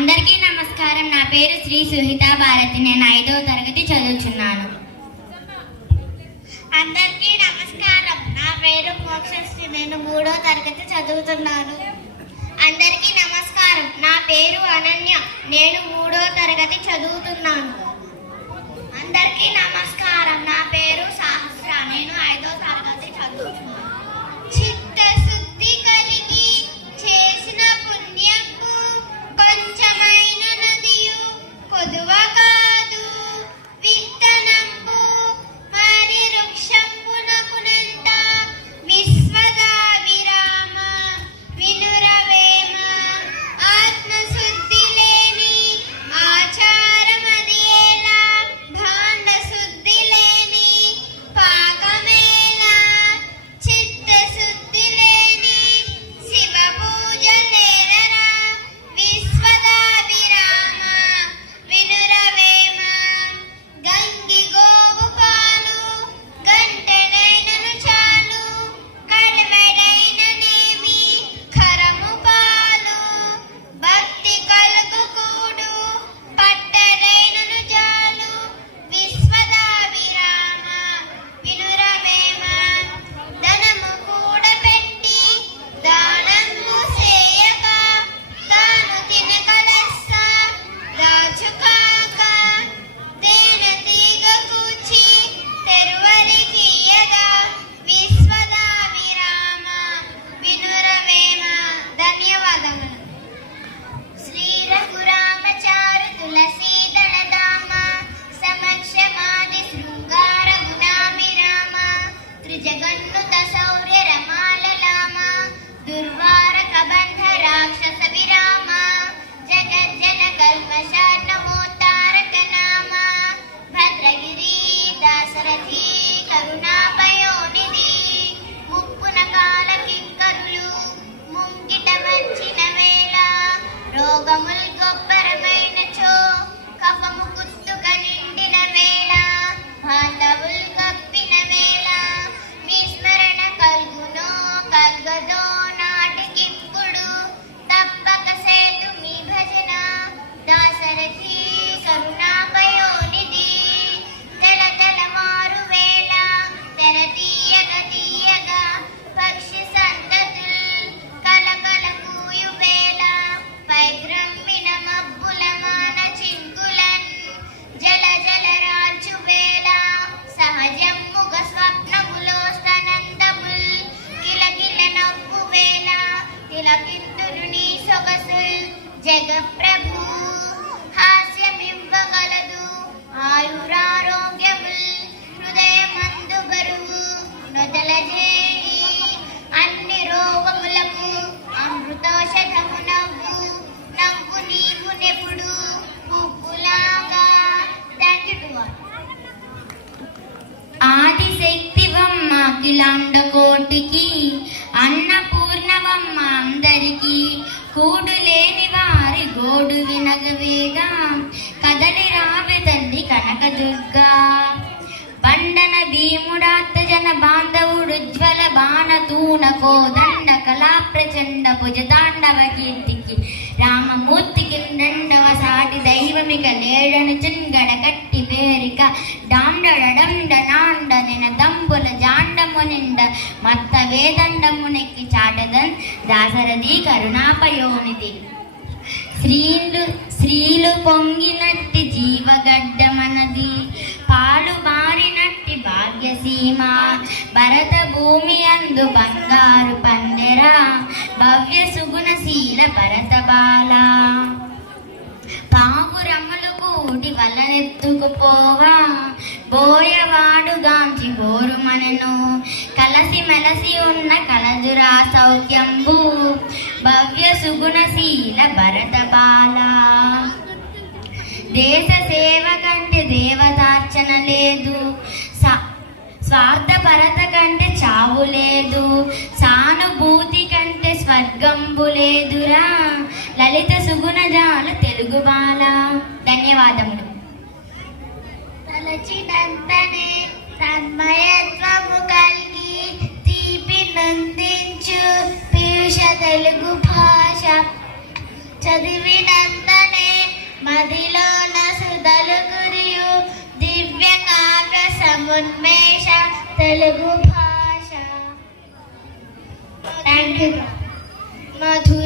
అందరికీ నమస్కారం. నా పేరు శ్రీ సుహితా భారతి. నేను 5వ తరగతి చదువుతున్నాను. అందరికీ నమస్కారం. నా పేరు మోక్షశ్రీ. నేను 3వ తరగతి చదువుతున్నాను. అందరికీ నమస్కారం. నా పేరు అనన్య. నేను 3వ తరగతి చదువుతున్నాను. అందరికీ నమస్కారం. నా పేరు సహస్ర. నేను 5వ తరగతి చదువుతున్నాను. చిత్తశుద్ధి కలిగి చేసిన పుణ్యపు కొంచెమైన నదియు కొదువ కాదు, విత్తనంబు మరి వృక్షంబునకునంత విశ్వదా విరామ వినురవేమ. ఆత్మశుద్ధి లేని ఆచారమదేలా, భాండ శుద్ధి లేని పాకమేలా. చిత్తశుద్ధి లేని శివ పూజ నేరరా, విశ్వదా విరామ వినురవేమ. గంగి గోవు పాలు గంటెనైనను చాలు, కడమెడైననేమి ఖరము పాలు. భక్తి కలుగు కూడు పట్టెడైనను చాలు, విశ్వదా విరామ వినురవేమ. ధనము కూడబెట్టి దానము చేయక, తాను తినకలెస్స దాచుకాక. తేనె తీగ కూర్చి తెరువరికియగా, విశ్వదా విరామ వినురవేమ. ధన్యవాదములు. శ్రీ రఘురామచారు తులసీదళ ధామ, సమక్షమాది శృంగార గుణాభిరామ. త్రిజగన్నుత శౌర్య రమాలలామ, దుర్వార కబంధ రాక్షస విరామ. జగజ్జన కల్మషార్ణవోత్తారక నామ, భద్రగిరి దాశరథి కరుణాపయోనిధి. ముప్పున కాల కింకరులు ముంగిట వచ్చిన వేళ, రోగముల్ గొబ్బరమైనచో కఫము కుత్తుక నిండిన వేళ, బాంధవుల్ కప్పిన వేళ. మీ స్మరణ కల్గునో కల్గదో నాటికిప్పుడు, తప్పక సేతు మీ భజన దాశరథి కరుణాపయోనిధి. తెల తెలవారు వేళ తెర తీయగ తీయగా, పక్షి సంతతుల్ కలకల కూయు వేళ. పైగ్రమ్మిన మబ్బుల మాన చింకులన్ జల జల రాల్చు వేళ, సహజమ్ముగ స్వప్నములో స్తనందముల్ కిలకిల నవ్వు వేళ. తిలకిందురు నీ సొగసుల్ జగప్రభు, హాస్యమివ్వగలదు ఆయురారోగ్యముల్. హృదయమందు బరువు నొదలజేయి, అన్ని రోగములకు అమృతౌషధము నవ్వు. నవ్వు నీవు నెప్పుడు పువ్వులాగా. Thank you to all. ఆదిశక్తివమ్మ అఖిలాండ కోటికి, అన్నపూర్ణవమ్మ అందరికీ. కూడు లేని వారి గోడు వినగవేగా, కదలి రావె తల్లి కనకదుర్గా. బండన భీముడాత్త జన బాంధవుడుజ్వల బాణతూన కోదండ కళా ప్రచండ భుజతాండవ కీర్తికి. రామమూర్తికి రెండవ సాటి దైవమిక లేడను చుంగడ కట్టి పేరిక. డాండడండ నాండ నిన దంబుల జాండము నిండ, మత్త వేదండమునెక్కి చాటదన్ దాశరథి కరుణాపయోనిధి. శ్రీలు పొంగినట్టి జీవగడ్డ మనది, పాలు బారినట్టి భాగ్యసీమ. భరత భూమి అందు బంగారు పందెరా, భవ్య సుగుణశీల భరత బాల. పావురములు కూడి వలనెత్తుకుపోవా, బోయవాడు గాంచి బోరుమనెను. కలసి మెలసి ఉన్న కలదురా సౌఖ్యంబు, భవ్య సుగుణశీల భరత బాల. దేశ సేవ కంటే దేవతార్చన లేదు, స్వార్థ భరత కంటే చావు లేదు. సానుభూతి కంటే స్వర్గంబు లేదురా, లలిత సుగుణజాల తెలుగు బాల. ధన్యవాదములు. తలచినంతనే తన్మయత్వము కలిగి, తీపి నందించు పీయూష తెలుగు భాష. చదివినంతనే మదిలోన సుధలు కురియు దివ్య కావ్య సమున్మేష తెలుగు భాష. Thank you. మధు